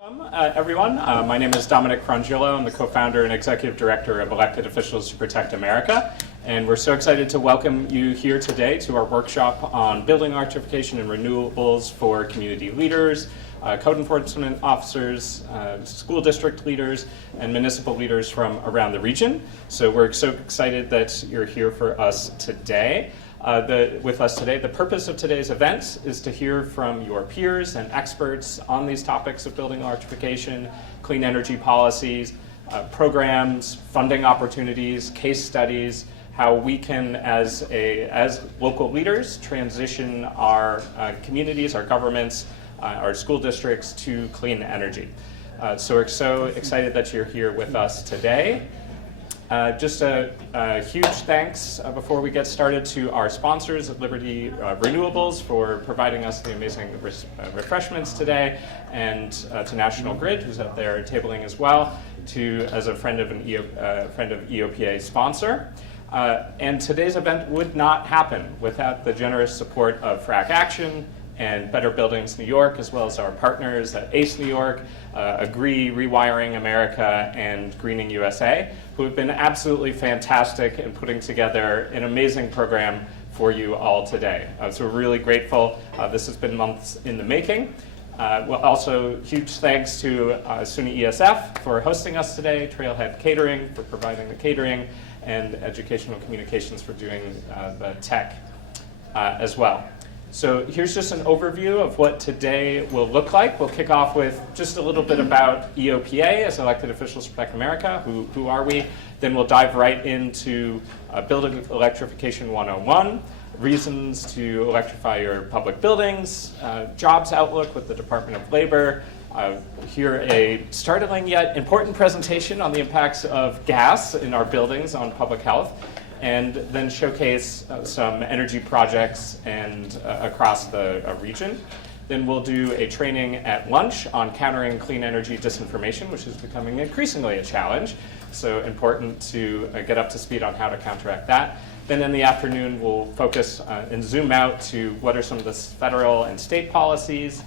Welcome, everyone. My name is Dominic Frongillo. I'm the co-founder and executive director of Elected Officials to Protect America. And we're so excited to welcome you here today to our workshop on building electrification and renewables for community leaders, code enforcement officers, school district leaders, and municipal leaders from around the region. So we're so excited that you're here for us today. With us today. The purpose of today's event is to hear from your peers and experts on these topics of building electrification, clean energy policies, programs, funding opportunities, case studies, how we can, as local leaders, transition our communities, our governments, our school districts to clean energy. So we're so excited that you're here with us today. Just a huge thanks before we get started to our sponsors at Liberty Renewables for providing us the amazing refreshments today, and to National Grid, who's up there tabling as well, as a friend of EOPA sponsor. And today's event would not happen without the generous support of FRAC Action and Better Buildings New York, as well as our partners at ACE New York, Agree, Rewiring America, and Greening USA, who have been absolutely fantastic in putting together an amazing program for you all today. So we're really grateful. This has been months in the making. Well, also, huge thanks to SUNY ESF for hosting us today, Trailhead Catering for providing the catering, and Educational Communications for doing the tech as well. So here's just an overview of what today will look like. We'll kick off with just a little bit about EOPA as Elected Officials to Protect America. Who are we? Then we'll dive right into Building Electrification 101, reasons to electrify your public buildings, jobs outlook with the Department of Labor. Hear a startling yet important presentation on the impacts of gas in our buildings on public health, and then showcase some energy projects and across the region. Then we'll do a training at lunch on countering clean energy disinformation, which is becoming increasingly a challenge. So important to get up to speed on how to counteract that. Then in the afternoon, we'll focus and zoom out to what are some of the federal and state policies,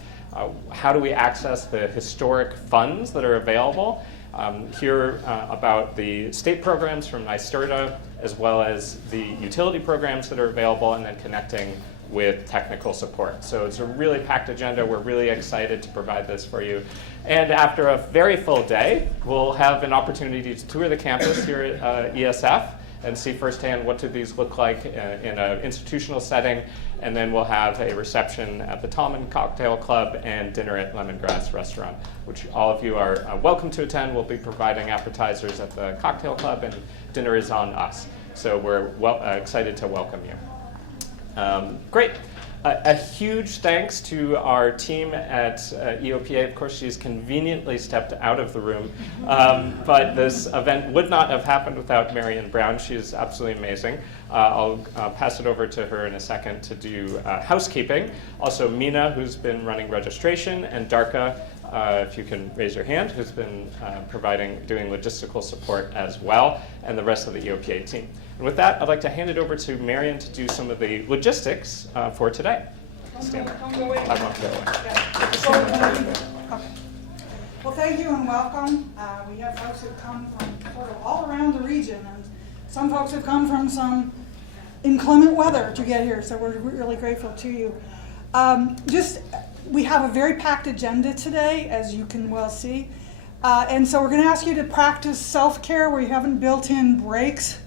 how do we access the historic funds that are available, hear about the state programs from NYSERDA, as well as the utility programs that are available, and then connecting with technical support. So it's a really packed agenda. We're really excited to provide this for you. And after a very full day, we'll have an opportunity to tour the campus here at ESF and see firsthand what do these look like in an institutional setting. And then we'll have a reception at the Tallman Cocktail Club and dinner at Lemongrass Restaurant, which all of you are welcome to attend. We'll be providing appetizers at the Cocktail Club, and dinner is on us. So we're excited to welcome you. Great. A huge thanks to our team at EOPA. Of course, she's conveniently stepped out of the room, but this event would not have happened without Marion Brown. She's absolutely amazing. I'll pass it over to her in a second to do housekeeping. Also, Mina, who's been running registration, and Darka, if you can raise your hand, who's been doing logistical support as well, and the rest of the EOPA team. And with that, I'd like to hand it over to Marion to do some of the logistics for today. Don't go away. I won't go away. Okay. Well, thank you and welcome. We have folks who come from sort of all around the region, and some folks have come from some inclement weather to get here, so we're really grateful to you. We have a very packed agenda today, as you can well see. And so we're going to ask you to practice self-care where you haven't built in breaks.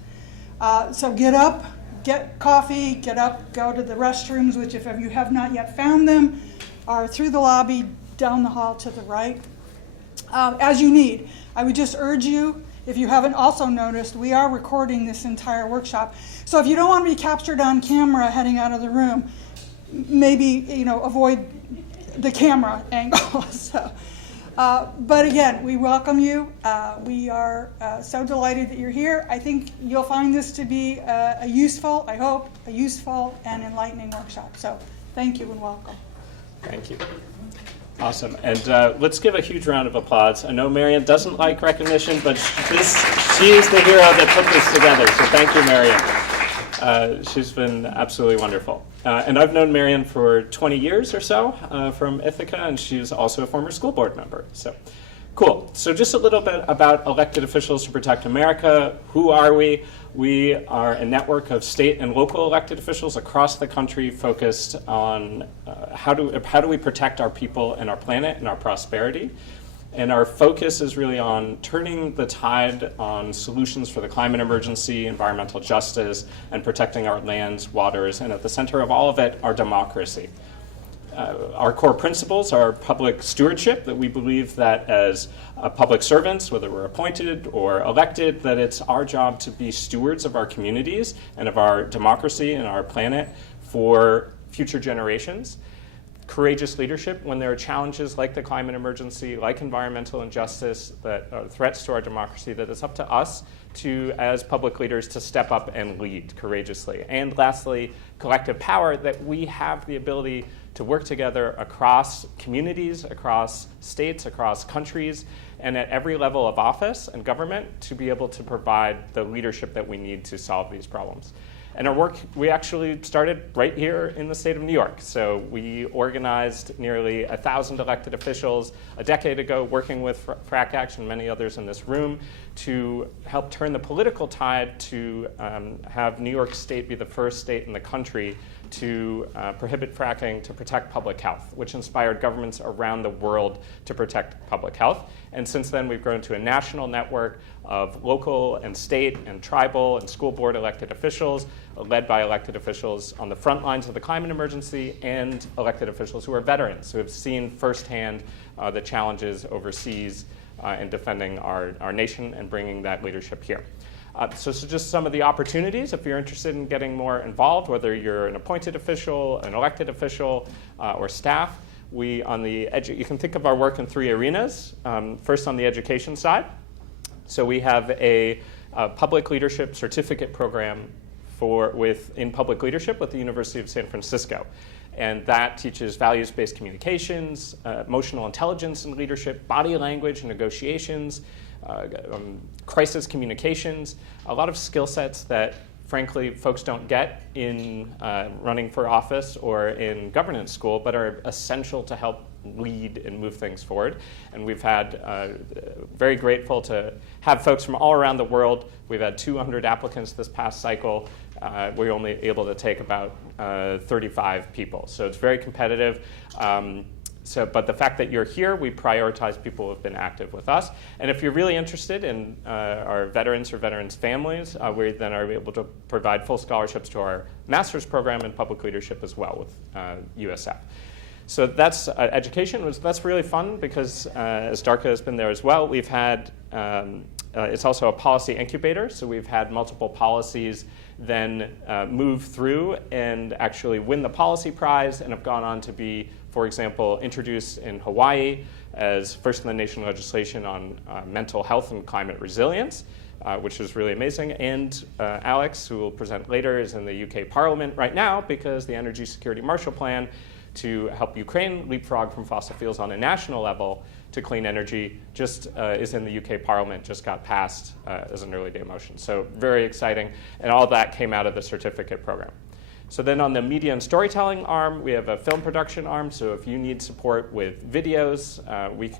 So get up, get coffee, get up, go to the restrooms, which if you have not yet found them, are through the lobby, down the hall to the right, as you need. I would just urge you, if you haven't also noticed, we are recording this entire workshop. So if you don't want to be captured on camera heading out of the room, maybe avoid the camera angle. But again, we welcome you. We are so delighted that you're here. I think you'll find this to be a useful and enlightening workshop. So thank you and welcome. Thank you. Awesome. And let's give a huge round of applause. I know Marion doesn't like recognition, but she's the hero that put this together. So thank you, Marion. She's been absolutely wonderful. And I've known Marian for 20 years or so from Ithaca, and she's also a former school board member. So, cool. So just a little bit about Elected Officials to Protect America. Who are we? We are a network of state and local elected officials across the country focused on how do we protect our people and our planet and our prosperity. And our focus is really on turning the tide on solutions for the climate emergency, environmental justice, and protecting our lands, waters, and at the center of all of it, our democracy. Our core principles are public stewardship, that we believe that as public servants, whether we're appointed or elected, that it's our job to be stewards of our communities and of our democracy and our planet for future generations. Courageous leadership when there are challenges like the climate emergency, like environmental injustice, that are threats to our democracy, that it's up to us to, as public leaders, to step up and lead courageously. And lastly, collective power, that we have the ability to work together across communities, across states, across countries, and at every level of office and government to be able to provide the leadership that we need to solve these problems. And our work, we actually started right here in the state of New York. So we organized nearly 1,000 elected officials a decade ago, working with FRAC Action and many others in this room, to help turn the political tide to have New York State be the first state in the country to prohibit fracking to protect public health, which inspired governments around the world to protect public health. And since then, we've grown to a national network of local and state and tribal and school board elected officials, led by elected officials on the front lines of the climate emergency, and elected officials who are veterans, who have seen firsthand the challenges overseas in defending our nation and bringing that leadership here. So just some of the opportunities, if you're interested in getting more involved, whether you're an appointed official, an elected official, or staff. You can think of our work in three arenas. First, on the education side. So we have a public leadership certificate program in public leadership with the University of San Francisco. And that teaches values-based communications, emotional intelligence in leadership, body language and negotiations, crisis communications, a lot of skill sets that, frankly, folks don't get in running for office or in governance school, but are essential to help lead and move things forward. And we've had very grateful to have folks from all around the world. We've had 200 applicants this past cycle. We're only able to take about 35 people. So it's very competitive. But the fact that you're here, we prioritize people who have been active with us. And if you're really interested in our veterans or veterans' families, we then are able to provide full scholarships to our master's program in public leadership as well with USF. So that's education. That's really fun because, as Darka has been there as well, we've had, it's also a policy incubator. So we've had multiple policies then move through and actually win the policy prize and have gone on to be, for example, introduced in Hawaii as first in the nation legislation on mental health and climate resilience, which is really amazing. And Alex, who will present later, is in the UK Parliament right now because the Energy Security Marshall Plan to help Ukraine leapfrog from fossil fuels on a national level to clean energy just is in the UK Parliament, just got passed as an early day motion. So very exciting. And all that came out of the certificate program. So then on the media and storytelling arm, we have a film production arm. So if you need support with videos,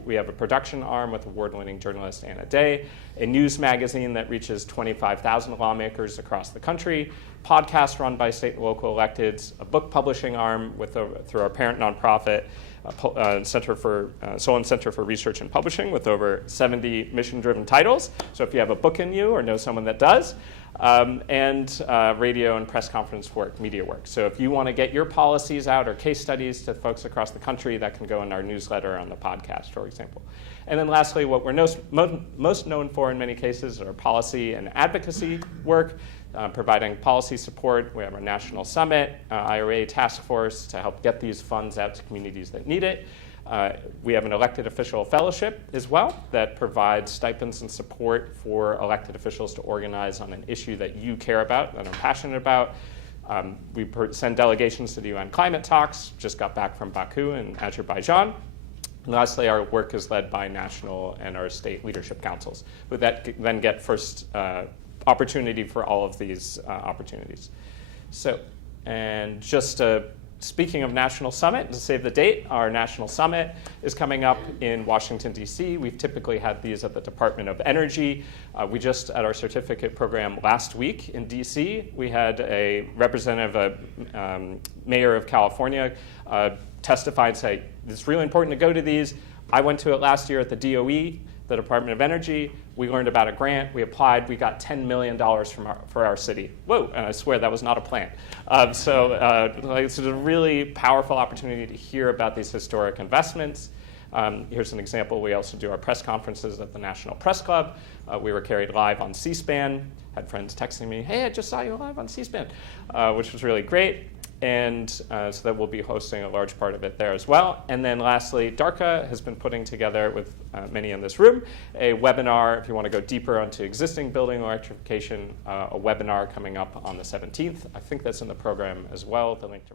we have a production arm with award-winning journalist Anna Day, a news magazine that reaches 25,000 lawmakers across the country, podcasts run by state and local electeds, a book publishing arm through our parent nonprofit, Solon Center for Research and Publishing with over 70 mission-driven titles. So if you have a book in you or know someone that does, and radio and press conference work, media work. So if you want to get your policies out or case studies to folks across the country, that can go in our newsletter on the podcast, for example. And then lastly, what we're most known for in many cases are policy and advocacy work, providing policy support. We have our national summit, IRA task force to help get these funds out to communities that need it. We have an elected official fellowship as well that provides stipends and support for elected officials to organize on an issue that you care about, that are passionate about. We send delegations to the UN climate talks, just got back from Baku and Azerbaijan. And lastly, our work is led by national and our state leadership councils, but that then get first opportunity for all of these opportunities. So And just speaking of National Summit, to save the date, our National Summit is coming up in Washington, D.C. We've typically had these at the Department of Energy. We just, at our certificate program last week in D.C., we had a representative, mayor of California, testify and say, it's really important to go to these. I went to it last year at the DOE, the Department of Energy. We learned about a grant. We applied. We got $10 million for our city. Whoa, and I swear that was not a plant. It's a really powerful opportunity to hear about these historic investments. Here's an example. We also do our press conferences at the National Press Club. We were carried live on C-SPAN. Had friends texting me, hey, I just saw you live on C-SPAN, which was really great. And so that we'll be hosting a large part of it there as well. And then lastly, DARCA has been putting together, with many in this room, a webinar, if you want to go deeper onto existing building electrification, a webinar coming up on the 17th. I think that's in the program as well, the link to